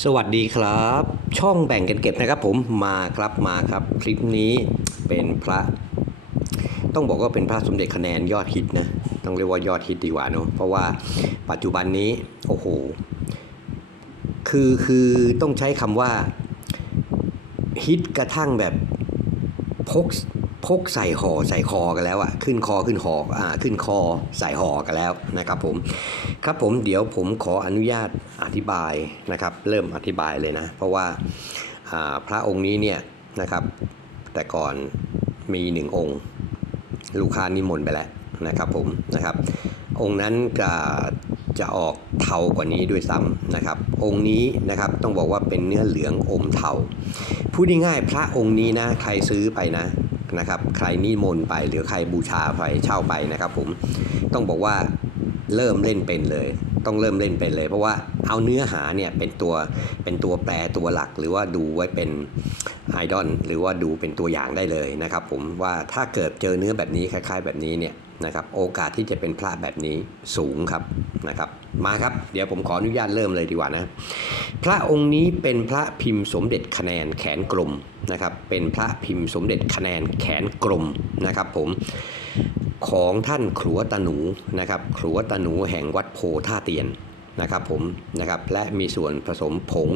สวัสดีครับ ช่องแบ่งกันเก็บนะครับผมมาครับมาครับคลิปนี้เป็นพระ ต้องบอกว่าเป็นพระสมเด็จคะแนนยอดฮิตนะต้องเรียกว่ายอดฮิตดีกว่าเนอะเพราะว่าปัจจุบันนี้โอ้โหคือคือต้องใช้คำว่าฮิตกระทั่งแบบพกพกใส่ห่อใส่คอกันแล้วอะขึ้นคอขึ้นหออ่าขึ้นคอใส่ห่อกันแล้วนะครับผม ครับผมเดี๋ยวผมขออนุญาตอธิบายนะครับ เริ่มอธิบายเลยนะ เพราะว่าพระองค์นี้เนี่ยนะครับ แต่ก่อนมีหนึ่งองค์ ลูกค้านิมนต์ไปแล้วนะครับผมนะครับ องค์นั้นจะจะออกเทากว่านี้ด้วยซ้ำนะครับ องค์นี้นะครับต้องบอกว่าเป็นเนื้อเหลืองอมเทาพูดง่ายๆพระองค์นี้นะใครซื้อไปนะนะครับ ใครนิมนต์ไปหรือใครบูชาไปเช่าไปนะครับ ผมต้องบอกว่า เริ่มเล่นเป็นเลย ต้องเริ่มเล่นเป็นเลย เพราะว่าเอาเนื้อหาเนี่ยเป็นตัวเป็นตัวแปรตัวหลัก หรือว่าดูไว้เป็นไอดอลหรือว่าดูเป็นตัวอย่างได้เลยนะครับผมว่าถ้าเกิดเจอเนื้อแบบนี้คล้าย ๆ แบบนี้เนี่ยนะครับโอกาสที่จะเป็นพระแบบนี้สูงครับนะครับ มาครับ เดี๋ยวผมขออนุญาตเริ่มเลยดีกว่านะ พระองค์นี้เป็นพระพิมพ์สมเด็จคะแนนแขนกลมนะครับ เป็นพระพิมพ์สมเด็จคะแนนแขนกลมนะครับ ผม ของท่านขรัวตาหนูนะครับขรัวตาหนูแห่งวัดโพท่าเตียนนะครับผมนะครับและมีส่วนผสมผง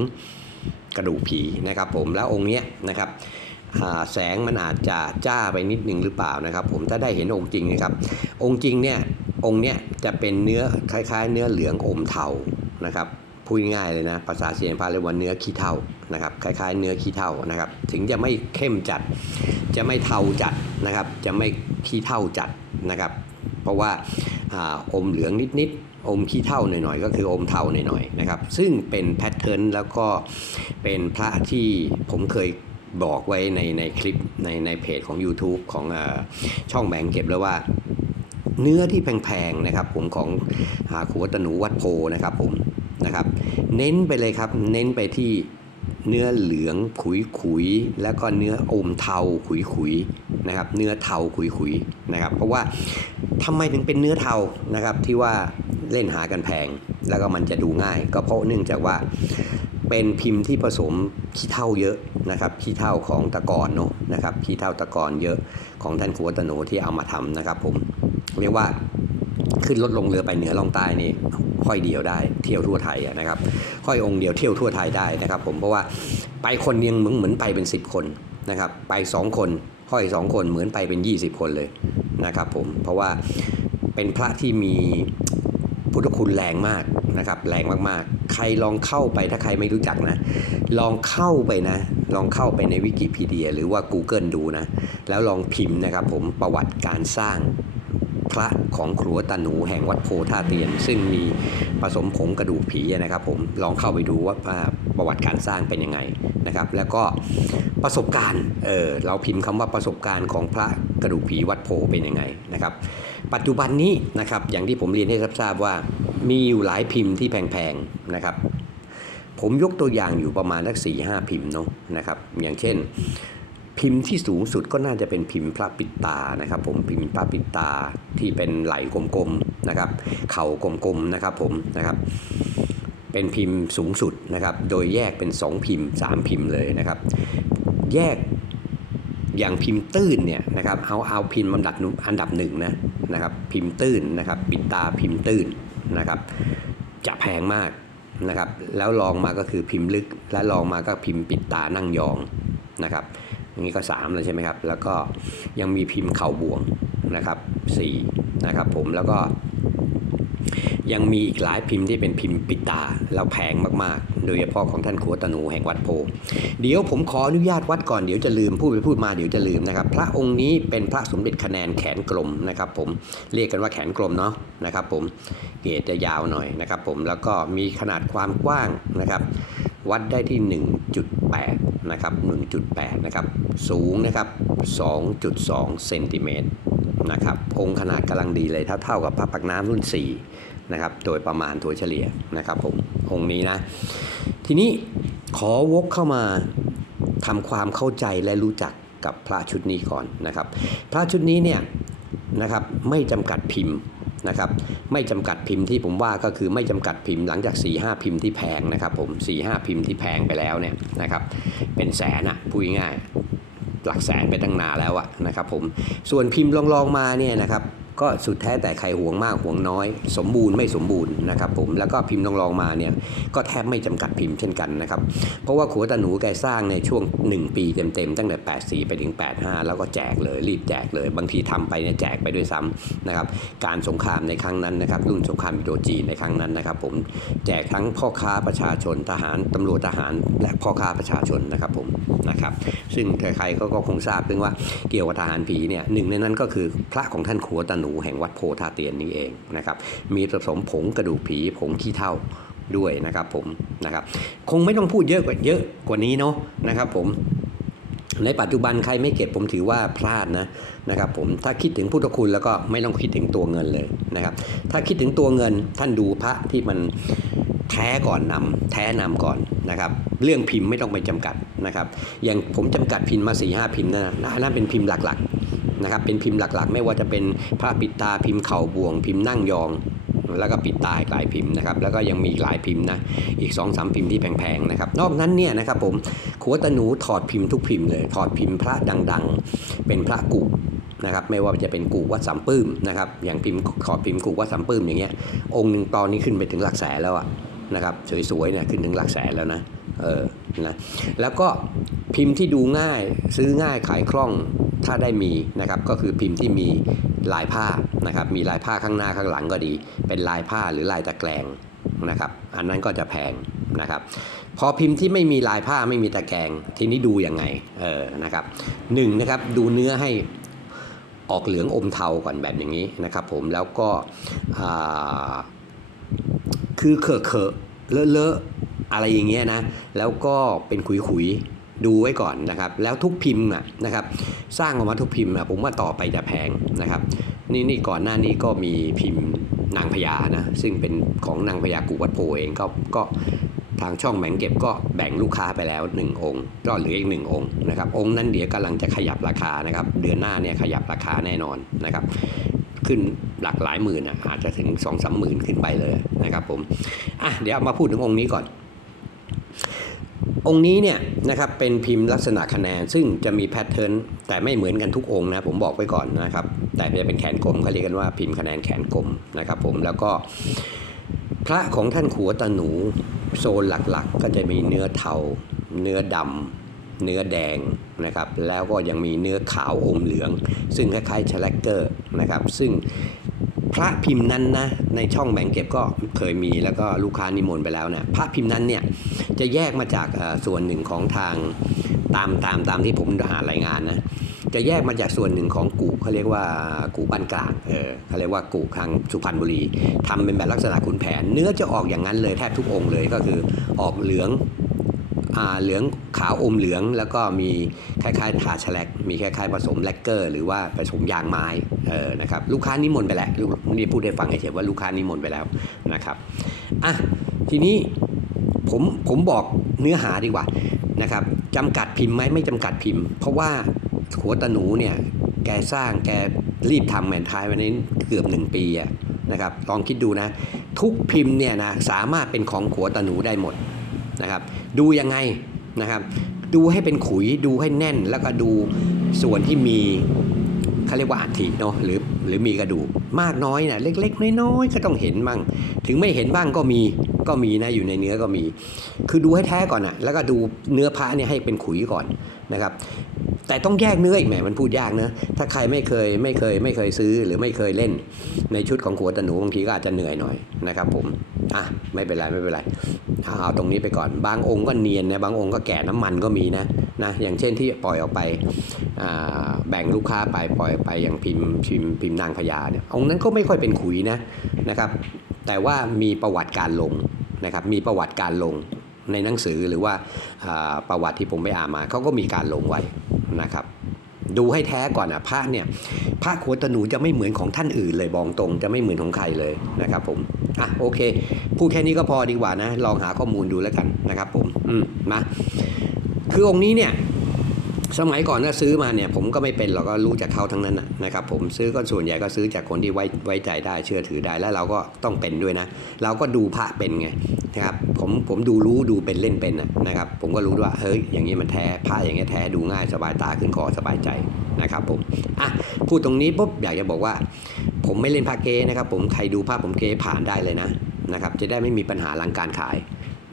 กระดูกผีนะครับผมแล้วองค์เนี้ยนะครับแสงมันอาจจะจ้าไปนิดนึงหรือเปล่านะครับ ผมถ้าได้เห็นองค์จริงนะครับ องค์จริงเนี่ยองค์เนี้ยจะเป็นเนื้อคล้าย ๆ เนื้อเหลืองอมเทานะครับพูดง่ายเลยนะภาษาเสียงพาเรียกว่าเนื้อขี้เถ้านะครับคล้ายๆ เนื้อขี้เถ้านะครับ ถึงจะไม่เข้มจัด จะไม่เทาจัดนะครับ จะไม่ขี้เถ้าจัด นะครับ เพราะว่าอมเหลืองนิดๆอมขี้เถ้าหน่อยๆ ก็คืออมเทาหน่อยๆนะครับ ซึ่งเป็นแพทเทิร์นแล้วก็เป็นพระที่ผมเคยบอกไว้ในในคลิปในในเพจของ YouTube ของอช่องแบงค์เก็บแล้วว่าเนื้อที่แพงๆนะครับผมของอาขวตนูวัดโพนะครับผมนะครับเน้นไปเลยครับเน้นไปที่เนื้อเหลืองขุยขุยแล้วก็เนื้ออมเทาขุยขุย นะครับเนื้อเทาขุยขุยๆนะครับเพราะว่าทำไมถึงเป็นเนื้อเทานะครับที่ว่าเล่นหากันแพง แล้วก็มันจะดูง่าย ก็เพราะเนื่องจากว่าเป็นพิมพ์ที่ผสมขี้เท่าเยอะนะครับขี้เท่าของตะกอนเนาะนะครับขี้เท่าตะกอนเยอะของท่านขัวตโนที่เอามาทำนะครับผมเรียกว่าขึ้นรถลงเรือไปเหนือล่องใต้นี่ห้อยเดียวได้เที่ยวทั่วไทยนะครับห้อยองค์เดียวเที่ยวทั่วไทยได้นะครับ ผมเพราะว่าไปคนเดียวเหมือนเหมือนไปเป็น 10 คนนะครับ ไป 2 คน ห้อย2คนเหมือนไปเป็น 20 คนเลยนะครับผมเพราะว่าเป็นพระที่มีพุทธคุณแรงมากนะครับแรงมากๆ ใครลองเข้าไปถ้าใครไม่รู้จักนะ ลองเข้าไปนะ ลองเข้าไปในวิกิพีเดียหรือว่า Google ดูนะ แล้วลองพิมพ์นะครับผมประวัติการสร้างพระของครัวตาหนูแห่งวัดโพท่าเตียน ซึ่งมี ผสมผงกระดูกผีนะครับ ผมลองเข้าไปดูว่าประวัติการสร้างเป็นยังไงนะครับ แล้วก็ประสบการณ์เออเราพิมพ์คำว่าประสบการณ์ของพระกระดูกผีวัดโพเป็นยังไงนะครับ ปัจจุบันนี้นะครับอย่างที่ผมเรียนให้ทราบว่ามีอยู่หลายพิมพ์ที่แพงๆนะครับ ผมยกตัวอย่างอยู่ประมาณสักสี่ห้าพิมพ์เนาะนะครับ อย่างเช่น พิมพ์ที่สูงสุดก็น่าจะเป็นพิมพ์พระปิดตานะครับ ผมพิมพ์พระปิดตาที่เป็นไหลกลมๆนะครับ เข่ากลมๆนะครับผมนะครับเป็นพิมพ์สูงสุดนะครับ โดยแยกเป็น 2 พิมพ์ 3 พิมพ์เลยนะครับ แยกอย่างพิมพ์ตื้นเนี่ยนะครับเอาเอาพิมพ์อันดับอันดับหนึ่งนะนะครับ พิมพ์ตื้นนะครับ ปิดตาพิมพ์ตื้นนะครับ จะแพงมากนะครับ แล้วลองมาก็คือพิมพ์ลึกและลองมาก็พิมพ์ปิดตานั่งยองนะครับ นี้ก็3แล้วใช่ไหมครับ แล้วก็ยังมีพิมพ์เข่าบวงนะครับ4นะครับผมแล้วก็ยังมีอีกหลายพิมพ์ที่เป็นพิมพ์ปิดตาแล้วแพงมากๆ โดยเฉพาะของท่านครัวตนูแห่งวัดโพ เดี๋ยวผมขออนุญาตวัดก่อนเดี๋ยวจะลืมพูดไปพูดมาเดี๋ยวจะลืมนะครับ พระองค์นี้เป็นพระสมเด็จคะแนนแขนกลมนะครับ ผมเรียกกันว่าแขนกลมเนาะนะครับ ผมเกรดจะยาวหน่อยนะครับ ผมแล้วก็มีขนาดความกว้างนะครับ วัดได้ที่ 1.8 นะครับ 1.8 นะครับ สูงนะครับ 2.2 เซนติเมตรนะครับ องค์ขนาดกำลังดีเลย เท่าเท่ากับพระปักน้ำรุ่น 4 นะครับ โดยประมาณถัวเฉลี่ยนะครับผม องค์นี้นะ ทีนี้ขอวกเข้ามาทำความเข้าใจและรู้จักกับพระชุดนี้ก่อนนะครับ พระชุดนี้เนี่ยนะครับไม่จำกัดพิมพ์ นะครับไม่จำกัดพิมพ์ที่ผมว่าก็คือไม่จำกัดพิมพ์หลังจาก4ีหพิมพ์ที่แพงนะครับผม4ีหพิมพ์ที่แพงไปแล้วเนี่ยนะครับเป็นแสนอะพูดง่ายหลักแสนไปตั้งนานแล้วอะนะครับผมส่วนพิมพ์ลองๆมาเนี่ยนะครับ ก็สุดแท้แต่ใครห่วงมากห่วงน้อย สมบูรณ์ไม่สมบูรณ์นะครับผมแล้วก็พิมพ์ลองๆมาเนี่ยก็แทบไม่จำกัดพิมพ์เช่นกันนะครับเพราะว่าขัวตาหนูแกสร้างในช่วง 1 ปีเต็มๆตั้งแต่ 84 ไปถึง 85 แล้วก็แจกเลยรีบแจกเลย บางทีทำไปเนี่ยแจกไปด้วยซ้ำนะครับการสงครามในครั้งนั้นนะครับรุ่นสงครามอินโดจีนในครั้งนั้นนะครับผมแจกทั้งพ่อค้าประชาชนทหารตำรวจทหารและพ่อค้าประชาชนนะครับผมนะครับซึ่งใครๆก็คงทราบเรื่องว่าเกี่ยวกับทหารผีเนี่ยหนึ่งในนั้นก็คือพระของท่านขัวตาหนูแห่งวัดโพธาเตียนนี้เองนะครับมีผสมผงกระดูกผีผงขี้เถ้าด้วยนะครับผมนะครับคงไม่ต้องพูดเยอะกว่าเยอะกว่านี้เนาะนะครับผมในปัจจุบันใครไม่เก็บผมถือว่าพลาดนะนะครับผมถ้าคิดถึงพุทธคุณแล้วก็ไม่ต้องคิดถึงตัวเงินเลยนะครับ ถ้าคิดถึงตัวเงินท่านดูพระที่มันแท้ก่อนนำแท้นำก่อนนะครับ เรื่องพิมพ์ไม่ต้องไปจำกัดนะครับ อย่างผมจำกัดพิมพ์มา4ีหพิมพ์นะนะนั่นเป็นพิมพ์หลัก นะครับเป็นพิมพ์หลักๆ ไม่ว่าจะเป็นพระปิดตาพิมพ์เข่าบวง พิมพ์นั่งยอง แล้วก็ปิดตายหลายพิมพ์นะครับแล้วก็ยังมีหลายพิมพ์นะอีก2อสพิมพ์ที่แพงๆนะครับนอกนั้นเนี่ยนะครับผมขัวตาหนูถอดพิมพ์ทุกพิมพ์เลยถอดพิมพ์พระดังๆ เป็นพระกุนะครับไม่ว่าจะเป็นกูวัดสามปื้มนะครับอย่างพิมพ์ขอพิมพ์กูวัดสามปื้มอย่างเงี้ยองค์หนึ่งตอนนี้ขึ้นไปถึงหลักแสนแล้วอะนะครับสวยๆเนี่ยขึ้นถึงหลักแสนแล้วนะเออนะแล้วก็พิมพ์ที่ดูง่ายซื้อง่ายขายคล่อง ถ้าได้มีนะครับก็คือพิมพ์ที่มีลายผ้านะครับมีลายผ้าข้างหน้าข้างหลังก็ดี เป็นลายผ้าหรือลายตะแกรงนะครับอันนั้นก็จะแพงนะครับพอพิมพ์ที่ไม่มีลายผ้าไม่มีตะแกรงทีนี้ดูยังไงเออนะครับหนึ่งนะครับดูเนื้อให้ออกเหลืองอมเทาก่อนแบบอย่างนี้นะครับผมแล้วก็คือเขอะเขอะเลอะเลอะอะไรอย่างเงี้ยนะแล้วก็เป็นขุยขุย ดูไว้ก่อนนะครับ แล้วทุกพิมพ์น่ะนะครับ สร้างออกมาทุกพิมพ์อะผมว่าต่อไปจะแพงนะครับ นี่นี่ก่อนหน้านี้ก็มีพิมพ์นางพญานะ ซึ่งเป็นของนางพญากูวัดโพเองก็ก็ทางช่องแบ่งเก็บก็แบ่งลูกค้าไปแล้ว 1 องค์ ก็เหลืออีกหนึ่งองค์นะครับ องค์นั้นเดี๋ยวกำลังจะขยับราคานะครับ เดือนหน้าเนี่ยขยับราคาแน่นอนนะครับ ขึ้นหลักหลายหมื่นอะอาจจะถึง2องสามหมื่นขึ้นไปเลยนะครับผมอะเดี๋ยวมาพูดถึงองค์นี้ก่อน องค์นี้เนี่ยนะครับเป็นพิมพ์ลักษณะคะแนน ซึ่งจะมีแพทเทิร์นแต่ไม่เหมือนกันทุกองค์นะผมบอกไว้ก่อนนะครับ แต่จะเป็นแขนกลมเขาเรียกกันว่าพิมพ์คะแนนแขนกลมนะครับผมแล้วก็พระของท่านขัวตาหนูโซนหลักๆ ก็จะมีเนื้อเทา เนื้อดำเนื้อแดงนะครับแล้วก็ยังมีเนื้อขาวอมเหลือง ซึ่งคล้ายๆชแลกเกอร์นะครับซึ่ง พระพิมพ์นั้นนะในช่องแบ่งเก็บก็เคยมีแล้วก็ลูกค้านิมนต์ไปแล้วนะพระพิมพ์นั้นเนี่ยจะแยกมาจากส่วนหนึ่งของทางตามตามตามที่ผมหารายงานนะจะแยกมาจากส่วนหนึ่งของกูเขาเรียกว่ากูบ้านกลางเออเขาเรียกว่ากูทางสุพรรณบุรีทำเป็นแบบลักษณะขุนแผน เนื้อจะออกอย่างนั้นเลยแทบทุกองค์เลยก็คือออกเหลือง เหลืองขาวอมเหลือง แล้วก็มีคล้ายๆทาชแลกมีคล้ายๆผสมแลกเกอร์ หรือว่าผสมยางไม้เออนะครับลูกค้านิมนต์ไปแล้วลูกนี่พูดให้ฟังเฉยๆว่าลูกค้านิมนต์ไปแล้วนะครับอะทีนี้ผมผมบอกเนื้อหาดีกว่านะครับจำกัดพิมพ์ไหมไม่จำกัดพิมพ์ เพราะว่าหัวตาหนูเนี่ยแกสร้างแกรีบทำแมนทายวันนี้เกือบหนึ่งปีอะนะครับลองคิดดูนะ ทุกพิมพ์เนี่ยนะสามารถเป็นของขัวตาหนูได้หมด นะครับ ดูยังไงนะครับ ดูให้เป็นขุยดูให้แน่นแล้วก็ดูส่วนที่มีเขาเรียกว่าอัฐิเนาะหรือหรือมีกระดูกมากน้อยนะเล็ก ๆ น้อยๆก็ต้องเห็นบ้างถึงไม่เห็นบ้างก็มีก็มีนะอยู่ในเนื้อก็มี คือดูให้แท้ก่อนอะแล้วก็ดูเนื้อพระเนี่ยให้เป็นขุยก่อนนะครับ แต่ต้องแยกเนื้ออีกแหมมันพูดยากนะถ้าใครไม่เคยไม่เคยไม่เคยซื้อหรือไม่เคยเล่นในชุดของขัวตะหนูบางทีก็อาจจะเหนื่อยหน่อยนะครับผม อะไม่เป็นไรไม่เป็นไรเอาเอาตรงนี้ไปก่อน บางองค์ก็เนียนนะบางองค์ก็แก่น้ำมันก็มีนะนะอย่างเช่นที่ปล่อยออกไปแบ่งลูกค้าไปปล่อยไปอย่างพิมพ์พิมพ์พิมพ์นางพญาเนี่ยองค์นั้นก็ไม่ค่อยเป็นขุยนะนะครับ แต่ว่ามีประวัติการลงนะครับมีประวัติการลงในหนังสือหรือว่าาประวัติที่ผมไปอ่านมาเขาก็มีการลงไว้นะครับดูให้แท้ก่อนอะพระเนี่ยพระขัวตหนูจะไม่เหมือนของท่านอื่นเลยบอกตรงจะไม่เหมือนของใครเลยนะครับผม อะโอเค พูดแค่นี้ก็พอดีกว่านะ ลองหาข้อมูลดูแล้วกันนะครับผมอืมมาคือองค์นี้เนี่ยสมัยก่อนถ้าซื้อมาเนี่ยผมก็ไม่เป็นหรอกก็รู้จากเขาทั้งนั้นนะครับผมซื้อก็ส่วนใหญ่ก็ซื้อจากคนที่ไว้ไว้ใจได้เชื่อถือได้แล้วเราก็ต้องเป็นด้วยนะ เราก็ดูพระเป็นไงนะครับผมผมดูรู้ดูเป็นเล่นเป็นนะครับผมก็รู้ว่าเฮ้ยอย่างนี้มันแท้พระอย่างเงี้ยแท้ดูง่ายสบายตาขึ้นคอสบายใจนะครับผมอะพูดตรงนี้ปุ๊บอยากจะบอกว่า ผมไม่เล่นพระเก๊นะครับ ผมใครดูภาพผมเก๊ผ่านได้เลยนะนะครับ จะได้ไม่มีปัญหาหลังการขาย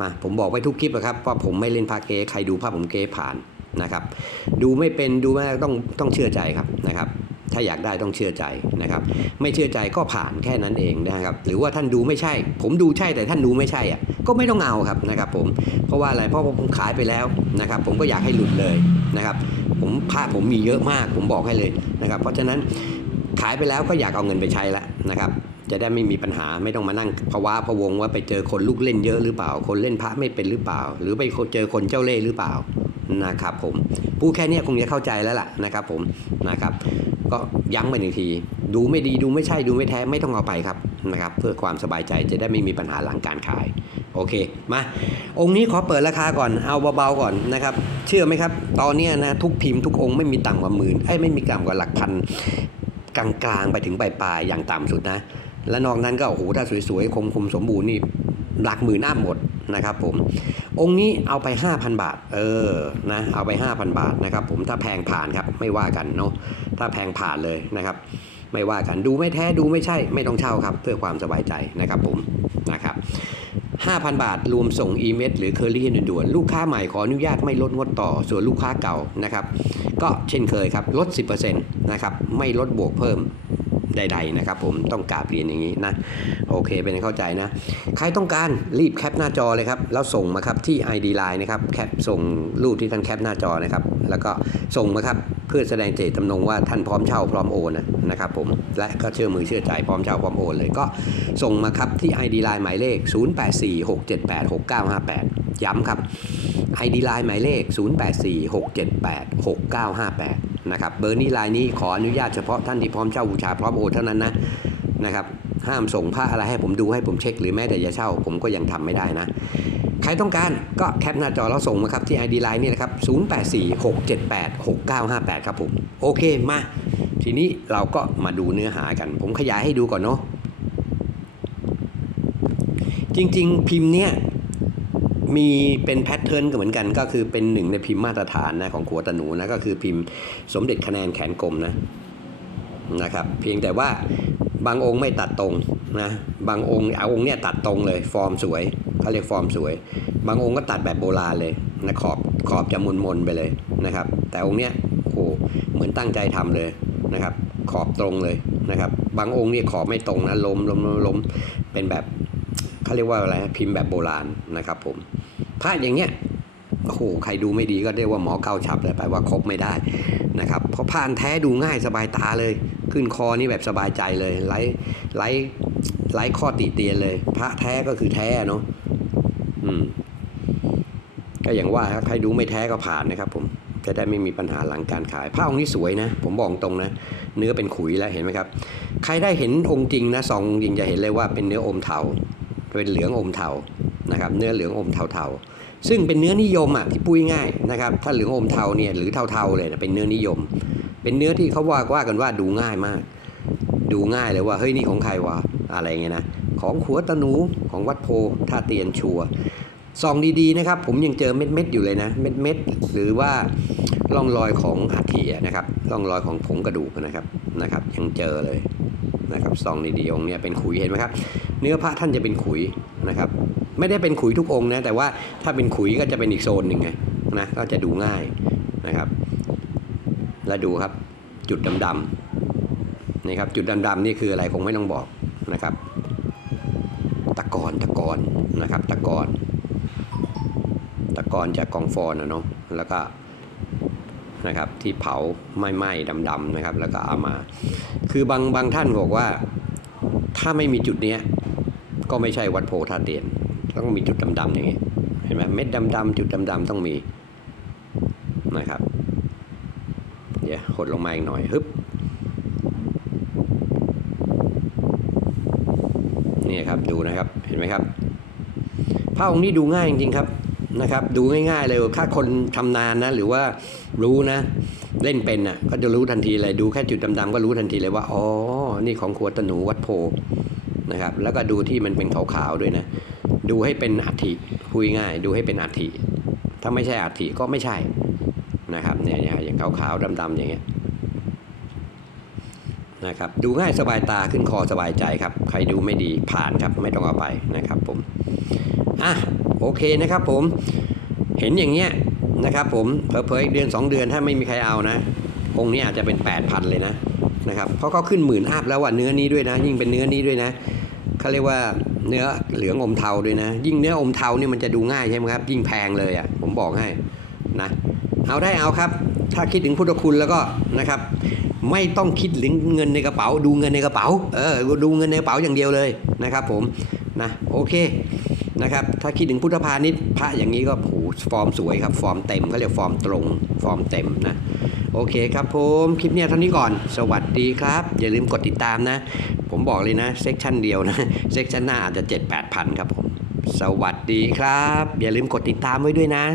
มาผมบอกไว้ทุกคลิปอะครับว่าผมไม่เล่นพระเก๊ใครดูภาพผมเก๊ผ่านนะครับ ดูไม่เป็นดูไม่ต้องต้องเชื่อใจครับนะครับ ถ้าอยากได้ต้องเชื่อใจนะครับ ไม่เชื่อใจก็ผ่านแค่นั้นเองนะครับ หรือว่าท่านดูไม่ใช่ ผมดูใช่แต่ท่านดูไม่ใช่อะก็ไม่ต้องเอาครับนะครับ ผมเพราะว่าอะไรเพราะผมขายไปแล้วนะครับ ผมก็อยากให้หลุดเลยนะครับ ผมผ้าผมมีเยอะมาก ผมบอกให้เลยนะครับ เพราะฉะนั้น ขายไปแล้วก็อยากเอาเงินไปใช้แล้วนะครับ จะได้ไม่มีปัญหาไม่ต้องมานั่งภาวะพะวงว่าไปเจอคนลูกเล่นเยอะหรือเปล่า คนเล่นพระไม่เป็นหรือเปล่า หรือไปเจอคนเจ้าเล่ห์หรือเปล่านะครับผมพูดแค่เนี้ยคงจะเข้าใจแล้วล่ะนะครับผมนะครับก็ย้ำไปหนึ่งที ดูไม่ดีดูไม่ใช่ดูไม่แท้ไม่ต้องเอาไปครับนะครับ เพื่อความสบายใจจะได้ไม่มีปัญหาหลังการขาย โอเคมาองค์นี้ขอเปิดราคาก่อนเอาเบาๆก่อนนะครับ เชื่อไหมครับ ตอนนี้นะทุกพิมพ์ทุกองค์ไม่มีต่ำกว่าหมื่นไอ้ไม่มีต่ำกว่าหลักพัน กลางๆไปถึงปลายๆอย่างต่ำสุดนะ และนอกนั้นก็โอ้โหถ้าสวยๆ คมๆ สมบูรณ์นี่หลักหมื่นอ้าหมดนะครับผม องค์นี้เอาไป 5,000 บาท เออ นะ เอาไป 5,000 บาทนะครับผม ถ้าแพงผ่านครับ ไม่ว่ากันเนาะ ถ้าแพงผ่านเลยนะครับ ไม่ว่ากันดูไม่แท้ดูไม่ใช่ไม่ต้องเช่าครับ เพื่อความสบายใจนะครับผมนะครับ5,000 บาท รวมส่งอีเมลหรือเคอรี่ด่วนๆลูกค้าใหม่ขออนุญาตไม่ลดงดต่อส่วนลูกค้าเก่านะครับ ก็เช่นเคยครับลด 10%นะครับไม่ลดบวกเพิ่ม ใด ๆ นะครับ ผมต้องกราบเรียนอย่างนี้นะโอเคเป็นเข้าใจนะ ใครต้องการรีบแคปหน้าจอเลยครับแล้วส่งมาครับที่ ID Line นะครับแคปส่งรูปที่ท่านแคปหน้าจอนะครับ แล้วก็ส่งมาครับเพื่อแสดงเจตจำนงว่าท่านพร้อมเช่าพร้อมโอนนะนะครับผมและก็เชื่อมือเชื่อใจพร้อมเช่าพร้อมโอนเลยก็ส่งมาครับที่ ID Line หมายเลข 0846786958 ย้ำครับ ID Line หมายเลข 0846786958 นะครับเบอร์นี้ไลน์นี้ขออนุญาตเฉพาะท่านที่พร้อมเช่าบูชาพร้อมโอนเท่านั้นนะนะครับห้ามส่งผ้าอะไรให้ผมดูให้ผมเช็ค หรือแม้แต่จะเช่าผมก็ยังทำไม่ได้นะ ใครต้องการก็แคปหน้าจอแล้วส่งมาครับที่ ID Line นี่นะครับ 0846786958 ครับผม โอเคมา ทีนี้เราก็มาดูเนื้อหากัน ผมขยายให้ดูก่อนเนาะจริง ๆ พิมพ์เนี้ย มีเป็นแพทเทิร์นก็เหมือนกันก็คือเป็นหนึ่งในพิมพ์มาตรฐานนะของขัวตะหนูนะก็คือพิมพ์สมเด็จคะแนนแขนกลมนะนะครับเพียงแต่ว่าบางองค์ไม่ตัดตรงนะบางองค์เอาองค์เนี้ยตัดตรงเลยฟอร์มสวยเขาเรียกฟอร์มสวย บางองค์ก็ตัดแบบโบราณเลยนะขอบขอบจะมนมนๆไปเลยนะครับ แต่องค์เนี้ยโอ้โหเหมือนตั้งใจทำเลยนะครับขอบตรงเลยนะครับ บางองค์เนี่ขอบไม่ตรงนะล้มล้มล้มล้มเป็นแบบเขาเรียกว่าอะไรพิมพ์แบบโบราณนะครับผม พระอย่างเงี้ยโอ้โหใครดูไม่ดีก็เรียกว่าหมอเก้าฉับเลยไปว่าครบไม่ได้นะครับเพราะผ่านแท้ดูง่ายสบายตาเลย ขึ้นคอนี่แบบสบายใจเลยไร้ไร้ไร้ข้อติเตียนเลย พระแท้ก็คือแท้เนาะอืมก็อย่างว่าครับใครดูไม่แท้ก็ผ่านนะครับ ผมจะได้ไม่มีปัญหาหลังการขายผ้าองค์นี้สวยนะ ผมบอกตรงนะ เนื้อเป็นขุยแล้วเห็นไหมครับ ใครได้เห็นองค์จริงนะสององค์จริงจะเห็นเลยว่าเป็นเนื้ออมเทาเป็นเหลืองอมเทานะครับ เนื้อเหลืองอมเทาๆ ซึ่งเป็นเนื้อนิยมอะที่ปุ้ยง่ายนะครับถ้าเหลืองอมเทาเนี่ยหรือเทาๆเลยนะเป็นเนื้อนิยม เป็นเนื้อที่เขาว่าว่ากันว่าดูง่ายมาก ดูง่ายเลยว่าเฮ้ยนี่ของใครวะอะไรเงี้ยนะของขัวตะนูของวัดโพท่าเตียนชัวซองดีๆนะครับ ผมยังเจอเม็ดๆอยู่เลยนะ เม็ดๆหรือว่าร่องรอยของอัฐิอะนะครับร่องรอยของผงกระดูกนะครับนะครับ ยังเจอเลยนะครับซองดีๆองค์เนี่ยเป็นขุยเห็นไหมครับ เนื้อพระท่านจะเป็นขุยนะครับ ไม่ได้เป็นขุยทุกองนะ แต่ว่าถ้าเป็นขุยก็จะเป็นอีกโซนหนึ่งไงนะก็จะดูง่ายนะครับ แล้วดูครับจุดดำๆนี่ครับจุดดำๆนี่คืออะไรคงไม่ต้องบอกนะครับ ตะกอนตะกอนนะครับ ตะกอนตะกอนจากกองฟอนนะเนาะแล้วก็นะครับที่เผาไหม้ๆดำๆนะครับ แล้วก็เอามา คือบางบางท่านบอกว่า ถ้าไม่มีจุดเนี้ยก็ไม่ใช่วัดโพธาเตียน ต้องมีจุดดำๆอย่างงี้เห็นไหมเม็ดดำๆจุดดำๆต้องมีนะครับ เดี๋ยวหดลงมาอีกหน่อยฮึบนี่ครับดูนะครับเห็นไหมครับผ้าองค์นี้ดูง่ายจริงๆครับนะครับ ดูง่ายๆเลยถ้าคนทำนานนะ หรือว่ารู้นะ เล่นเป็นอะ ก็จะรู้ทันทีเลยดูแค่จุดดำๆก็รู้ทันทีเลยว่าอ๋อนี่ของครัวตะหนูวัดโพนะครับ แล้วก็ดูที่มันเป็นขาวๆด้วยนะ ดูให้เป็นอัฐิพูดง่าย ดูให้เป็นอัฐิถ้าไม่ใช่อัฐิก็ไม่ใช่นะครับเนี่ยอย่างขาวๆดำๆอย่างเงี้ยนะครับดูง่ายสบายตาขึ้นคอสบายใจครับ ใครดูไม่ดีผ่านครับไม่ต้องเอาไปนะครับผมอะโอเคนะครับผมเห็นอย่างเงี้ยนะครับผมเผลอๆอีกเดือน 2 เดือนถ้าไม่มีใครเอานะองค์นี้อาจจะเป็น 8,000 เลยนะนะครับเพราะเขาขึ้นหมื่นอัพแล้วว่าเนื้อนี้ด้วยนะ ยิ่งเป็นเนื้อนี้ด้วยนะเขาเรียกว่า เนื้อเหลืองอมเทาด้วยนะ ยิ่งเนื้ออมเทานี่มันจะดูง่ายใช่ไหมครับ ยิ่งแพงเลยอะผมบอกให้นะเอาได้เอาครับ ถ้าคิดถึงพุทธคุณแล้วก็นะครับ ไม่ต้องคิดถึงเงินในกระเป๋า ดูเงินในกระเป๋าเออดูเงินในกระเป๋าอย่างเดียวเลยนะครับผมนะโอเคนะครับถ้าคิดถึงพุทธพาณิชย์พระอย่างนี้ก็โหฟอร์มสวยครับ ฟอร์มเต็มเขาเรียกฟอร์มตรง ฟอร์มเต็มนะโอเคครับผม คลิปเนี้ยเท่านี้ก่อน สวัสดีครับ อย่าลืมกดติดตามนะ ผมบอกเลยนะเซกชันเดียวนะเซกชันหน้าอาจจะ 7 8 0 0 0 ครับผม สวัสดีครับ อย่าลืมกดติดตามไว้ด้วยนะ